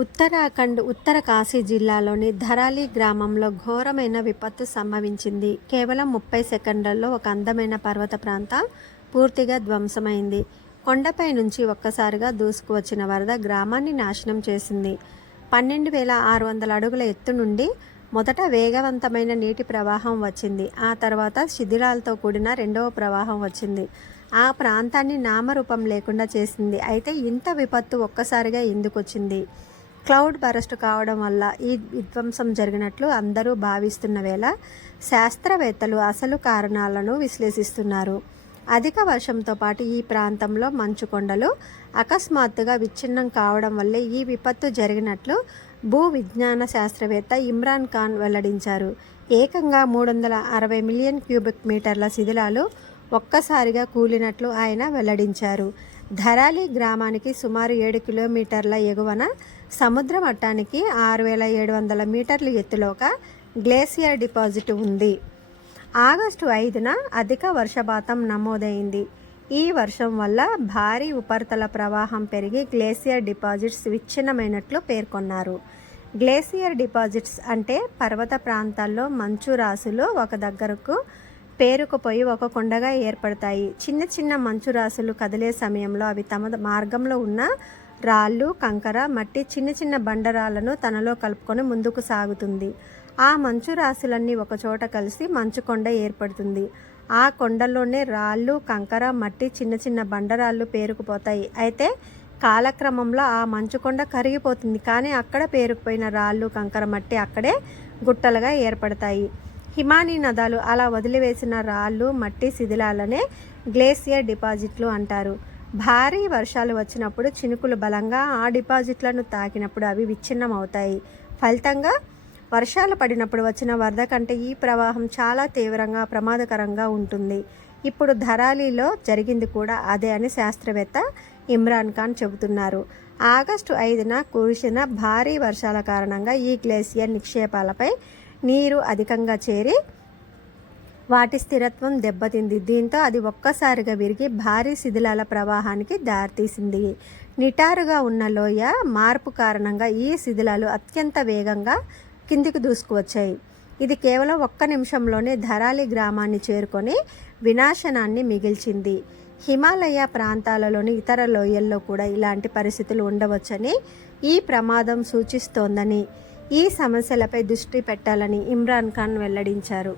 ఉత్తరాఖండ్ ఉత్తర కాశీ జిల్లాలోని ధరాలి గ్రామంలో ఘోరమైన విపత్తు సంభవించింది. కేవలం 30 సెకండ్లలో ఒక అందమైన పర్వత ప్రాంతం పూర్తిగా ధ్వంసమైంది. కొండపై నుంచి ఒక్కసారిగా దూసుకువచ్చిన వరద గ్రామాన్ని నాశనం చేసింది. 12,600 అడుగుల ఎత్తు నుండి మొదట వేగవంతమైన నీటి ప్రవాహం వచ్చింది. ఆ తర్వాత శిథిలాలతో కూడిన రెండవ ప్రవాహం వచ్చింది. ఆ ప్రాంతాన్ని నామరూపం లేకుండా చేసింది. అయితే ఇంత విపత్తు ఒక్కసారిగా ఎందుకొచ్చింది? క్లౌడ్ బరస్ట్ కావడం వల్ల ఈ విధ్వంసం జరిగినట్లు అందరూ భావిస్తున్న వేళ శాస్త్రవేత్తలు అసలు కారణాలను విశ్లేషిస్తున్నారు. అధిక వర్షంతో పాటు ఈ ప్రాంతంలో మంచు కొండలు అకస్మాత్తుగా విచ్ఛిన్నం కావడం వల్లే ఈ విపత్తు జరిగినట్లు భూ విజ్ఞాన శాస్త్రవేత్త ఇమ్రాన్ ఖాన్ వెల్లడించారు. ఏకంగా 360 మిలియన్ క్యూబిక్ మీటర్ల శిథిలాలు ఒక్కసారిగా కూలినట్లు ఆయన వెల్లడించారు. ధరాలి గ్రామానికి సుమారు 7 కిలోమీటర్ల ఎగువన సముద్ర మట్టానికి 6,700 మీటర్ల ఎత్తులో ఒక గ్లేసియర్ డిపాజిట్ ఉంది. ఆగస్టు 5న అధిక వర్షపాతం నమోదైంది. ఈ వర్షం వల్ల భారీ ఉపరితల ప్రవాహం పెరిగి గ్లేసియర్ డిపాజిట్స్ విచ్ఛిన్నమైనట్లు పేర్కొన్నారు. గ్లేసియర్ డిపాజిట్స్ అంటే పర్వత ప్రాంతాల్లో మంచు రాశులు ఒక దగ్గరకు పేరుకుపోయి ఒక కొండగా ఏర్పడతాయి. చిన్న చిన్న మంచు రాశులు కదిలే సమయంలో అవి తమ మార్గంలో ఉన్న రాళ్ళు, కంకర, మట్టి, చిన్న చిన్న బండరాళ్లను తనలో కలుపుకొని ముందుకు సాగుతుంది. ఆ మంచు రాశులన్నీ ఒకచోట కలిసి మంచు కొండ ఏర్పడుతుంది. ఆ కొండలోనే రాళ్ళు, కంకర, మట్టి, చిన్న చిన్న బండరాళ్ళు పేరుకుపోతాయి. అయితే కాలక్రమంలో ఆ మంచుకొండ కరిగిపోతుంది. కానీ అక్కడ పేరుకుపోయిన రాళ్ళు, కంకర, మట్టి అక్కడే గుట్టలుగా ఏర్పడతాయి. హిమానీ నదాలు అలా వదిలివేసిన రాళ్ళు, మట్టి శిథిలాలనే గ్లేసియర్ డిపాజిట్లు అంటారు. భారీ వర్షాలు వచ్చినప్పుడు చినుకులు బలంగా ఆ డిపాజిట్లను తాకినప్పుడు అవి విచ్ఛిన్నం అవుతాయి. ఫలితంగా వర్షాలు పడినప్పుడు వచ్చిన వరద కంటే ఈ ప్రవాహం చాలా తీవ్రంగా, ప్రమాదకరంగా ఉంటుంది. ఇప్పుడు ధరాలిలో జరిగింది కూడా అదే అని శాస్త్రవేత్త ఇమ్రాన్ ఖాన్ చెబుతున్నారు. ఆగస్టు 5న కురిసిన భారీ వర్షాల కారణంగా ఈ గ్లేసియర్ నిక్షేపాలపై నీరు అధికంగా చేరి వాటి స్థిరత్వం దెబ్బతింది. దీంతో అది ఒక్కసారిగా విరిగి భారీ శిథిలాల ప్రవాహానికి దారితీసింది. నిటారుగా ఉన్న లోయ మార్పు కారణంగా ఈ శిథిలాలు అత్యంత వేగంగా కిందికి దూసుకువచ్చాయి. ఇది కేవలం 1 నిమిషంలోనే ధరాలి గ్రామాన్ని చేరుకొని వినాశనాన్ని మిగిల్చింది. హిమాలయ ప్రాంతాలలోని ఇతర లోయల్లో కూడా ఇలాంటి పరిస్థితులు ఉండవచ్చని ఈ ప్రమాదం సూచిస్తోందని, ఈ సమస్యలపై దృష్టి పెట్టాలని ఇమ్రాన్ ఖాన్ వెల్లడించారు.